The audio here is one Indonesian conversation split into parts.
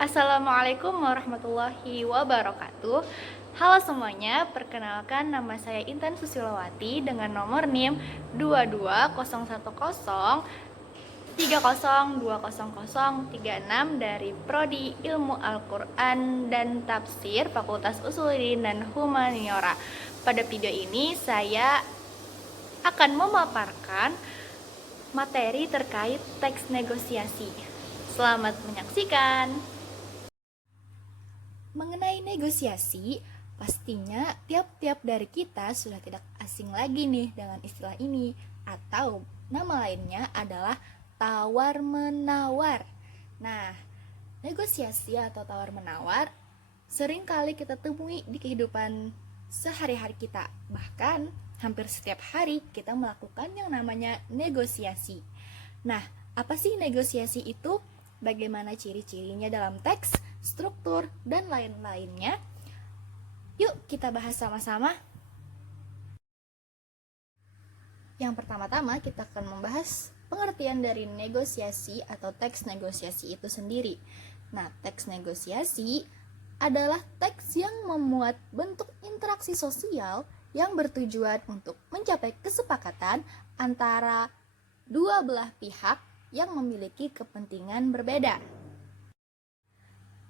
Assalamualaikum warahmatullahi wabarakatuh. Halo semuanya, perkenalkan nama saya Intan Susilowati dengan nomor NIM 2201302036 dari Prodi Ilmu Al-Quran dan Tafsir Fakultas Usuluddin dan Humaniora. Pada video ini saya akan memaparkan materi terkait teks negosiasi. Selamat menyaksikan. Mengenai negosiasi, pastinya tiap-tiap dari kita sudah tidak asing lagi nih dengan istilah ini, atau nama lainnya adalah tawar-menawar. Nah, negosiasi atau tawar-menawar sering kali kita temui di kehidupan sehari-hari kita. Bahkan hampir setiap hari kita melakukan yang namanya negosiasi. Nah, apa sih negosiasi itu? Bagaimana ciri-cirinya dalam teks, struktur, dan lain-lainnya? Yuk kita bahas sama-sama. Yang pertama-tama kita akan membahas pengertian dari negosiasi atau teks negosiasi itu sendiri. Nah, teks negosiasi adalah teks yang memuat bentuk interaksi sosial yang bertujuan untuk mencapai kesepakatan antara dua belah pihak yang memiliki kepentingan berbeda.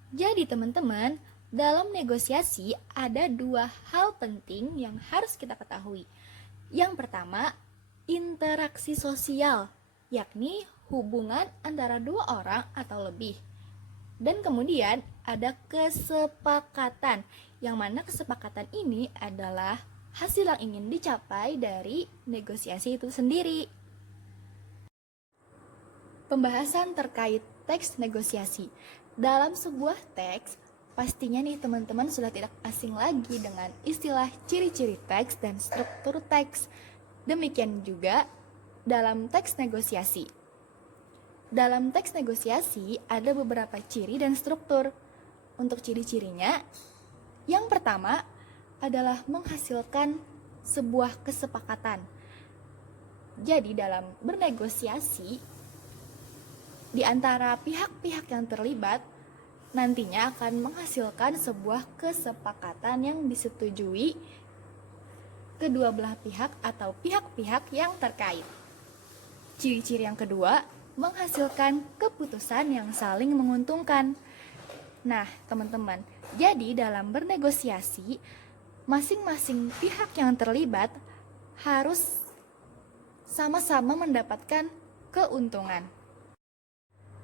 Jadi teman-teman, dalam negosiasi ada dua hal penting yang harus kita ketahui. Yang pertama, interaksi sosial, yakni hubungan antara dua orang atau lebih. Dan kemudian ada kesepakatan, yang mana kesepakatan ini adalah hasil yang ingin dicapai dari negosiasi itu sendiri. Pembahasan terkait teks negosiasi. Dalam sebuah teks, pastinya nih teman-teman sudah tidak asing lagi dengan istilah ciri-ciri teks dan struktur teks. Demikian juga dalam teks negosiasi. Dalam teks negosiasi ada beberapa ciri dan struktur. Untuk ciri-cirinya, yang pertama adalah menghasilkan sebuah kesepakatan. Jadi dalam bernegosiasi, di antara pihak-pihak yang terlibat nantinya akan menghasilkan sebuah kesepakatan yang disetujui kedua belah pihak atau pihak-pihak yang terkait. Ciri-ciri yang kedua, menghasilkan keputusan yang saling menguntungkan. Nah, teman-teman, jadi dalam bernegosiasi, masing-masing pihak yang terlibat harus sama-sama mendapatkan keuntungan.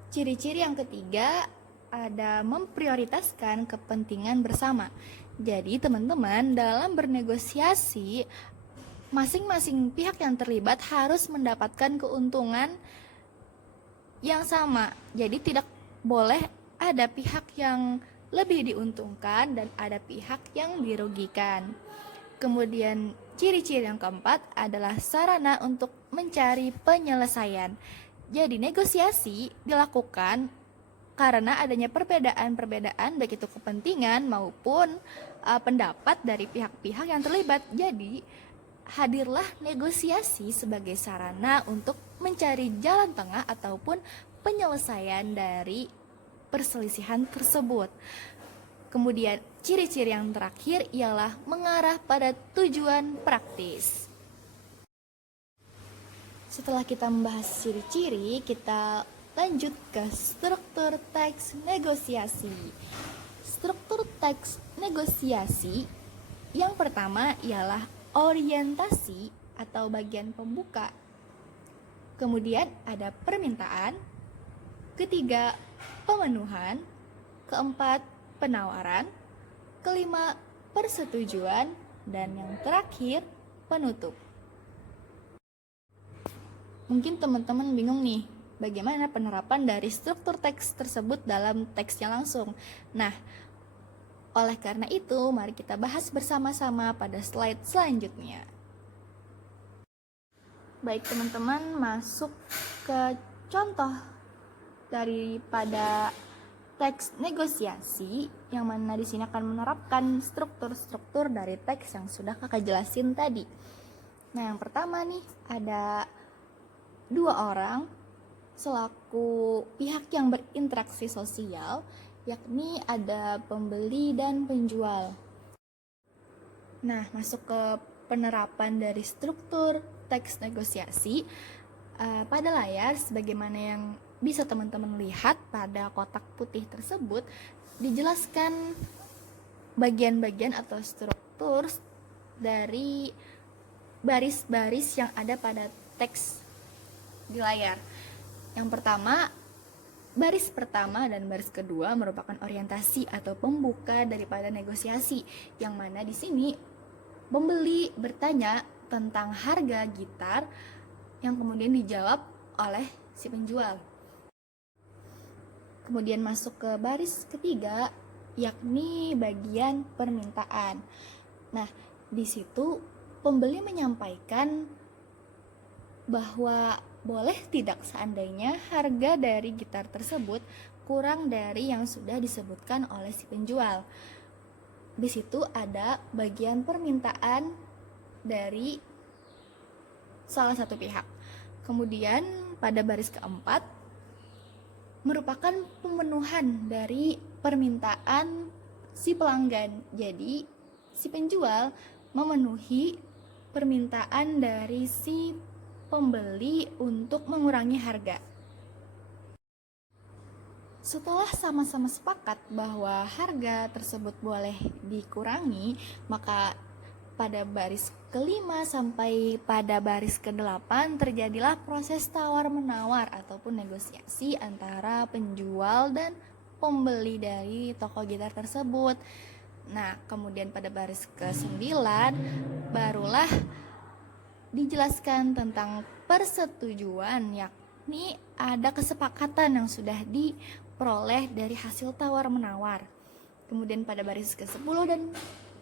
Ciri-ciri yang ketiga ada memprioritaskan kepentingan bersama. Jadi teman-teman, dalam bernegosiasi masing-masing pihak yang terlibat harus mendapatkan keuntungan yang sama. Jadi tidak boleh ada pihak yang lebih diuntungkan dan ada pihak yang dirugikan. Kemudian ciri-ciri yang keempat adalah sarana untuk mencari penyelesaian. Jadi negosiasi dilakukan karena adanya perbedaan-perbedaan baik itu kepentingan maupun pendapat dari pihak-pihak yang terlibat. Jadi hadirlah negosiasi sebagai sarana untuk mencari jalan tengah ataupun penyelesaian dari perselisihan tersebut. Kemudian ciri-ciri yang terakhir ialah mengarah pada tujuan praktis. Setelah kita membahas ciri-ciri, kita lanjut ke struktur teks negosiasi. Struktur teks negosiasi yang pertama ialah orientasi atau bagian pembuka. Kemudian ada permintaan, ketiga pemenuhan, keempat penawaran, kelima persetujuan, dan yang terakhir penutup. Mungkin teman-teman bingung nih, bagaimana penerapan dari struktur teks tersebut dalam teksnya langsung. Nah, oleh karena itu, mari kita bahas bersama-sama pada slide selanjutnya. Baik teman-teman, masuk ke contoh daripada teks negosiasi, yang mana di sini akan menerapkan struktur-struktur dari teks yang sudah kakak jelasin tadi. Nah, yang pertama nih, ada dua orang selaku pihak yang berinteraksi sosial yakni ada pembeli dan penjual. Nah, masuk ke penerapan dari struktur teks negosiasi pada layar, sebagaimana yang bisa teman-teman lihat pada kotak putih tersebut, dijelaskan bagian-bagian atau struktur dari baris-baris yang ada pada teks di layar. Yang pertama, baris pertama dan baris kedua merupakan orientasi atau pembuka daripada negosiasi, yang mana di sini pembeli bertanya tentang harga gitar yang kemudian dijawab oleh si penjual. Kemudian masuk ke baris ketiga, yakni bagian permintaan. Nah, di situ pembeli menyampaikan bahwa boleh tidak seandainya harga dari gitar tersebut kurang dari yang sudah disebutkan oleh si penjual. Di situ ada bagian permintaan dari salah satu pihak. Kemudian pada baris keempat merupakan pemenuhan dari permintaan si pelanggan. Jadi si penjual memenuhi permintaan dari si pembeli untuk mengurangi harga. Setelah sama-sama sepakat bahwa harga tersebut boleh dikurangi, maka pada baris kelima sampai pada baris ke-8 terjadilah proses tawar-menawar ataupun negosiasi antara penjual dan pembeli dari toko gitar tersebut. Nah, kemudian pada baris ke-9 barulah dijelaskan tentang persetujuan, yakni ada kesepakatan yang sudah diperoleh dari hasil tawar-menawar. Kemudian pada baris ke-10 dan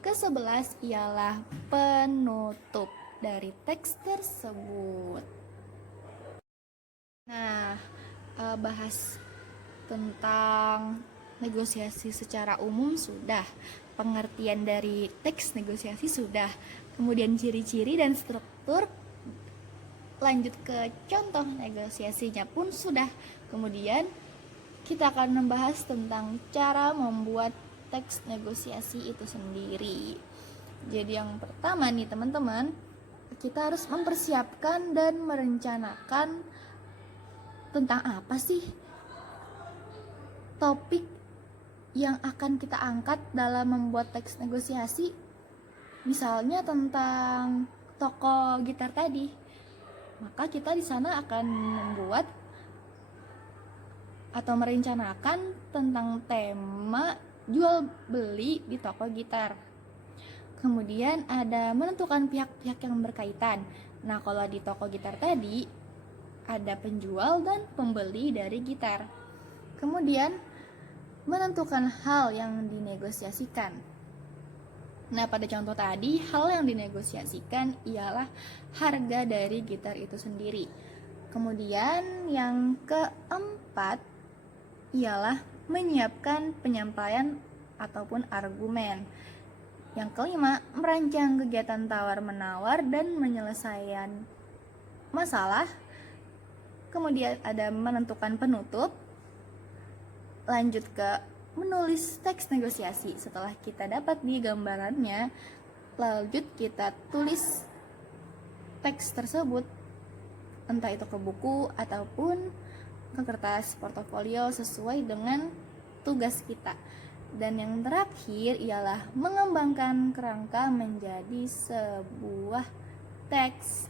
ke-11 ialah penutup dari teks tersebut. Nah, bahas tentang negosiasi secara umum sudah, pengertian dari teks negosiasi sudah, kemudian ciri-ciri dan struktur, lanjut ke contoh negosiasinya pun sudah. Kemudian kita akan membahas tentang cara membuat teks negosiasi itu sendiri. Jadi yang pertama nih teman-teman, kita harus mempersiapkan dan merencanakan tentang apa sih topik yang akan kita angkat dalam membuat teks negosiasi. Misalnya tentang toko gitar tadi, maka kita di sana akan membuat atau merencanakan tentang tema jual beli di toko gitar. Kemudian ada menentukan pihak-pihak yang berkaitan. Nah, kalau di toko gitar tadi ada penjual dan pembeli dari gitar. Kemudian menentukan hal yang dinegosiasikan. Nah, pada contoh tadi, hal yang dinegosiasikan ialah harga dari gitar itu sendiri. Kemudian yang keempat ialah menyiapkan penyampaian ataupun argumen. Yang kelima, merancang kegiatan tawar-menawar dan menyelesaikan masalah. Kemudian ada menentukan penutup. Lanjut ke menulis teks negosiasi. Setelah kita dapat di gambarannya, lanjut kita tulis teks tersebut, entah itu ke buku ataupun ke kertas portofolio sesuai dengan tugas kita. Dan yang terakhir ialah mengembangkan kerangka menjadi sebuah teks.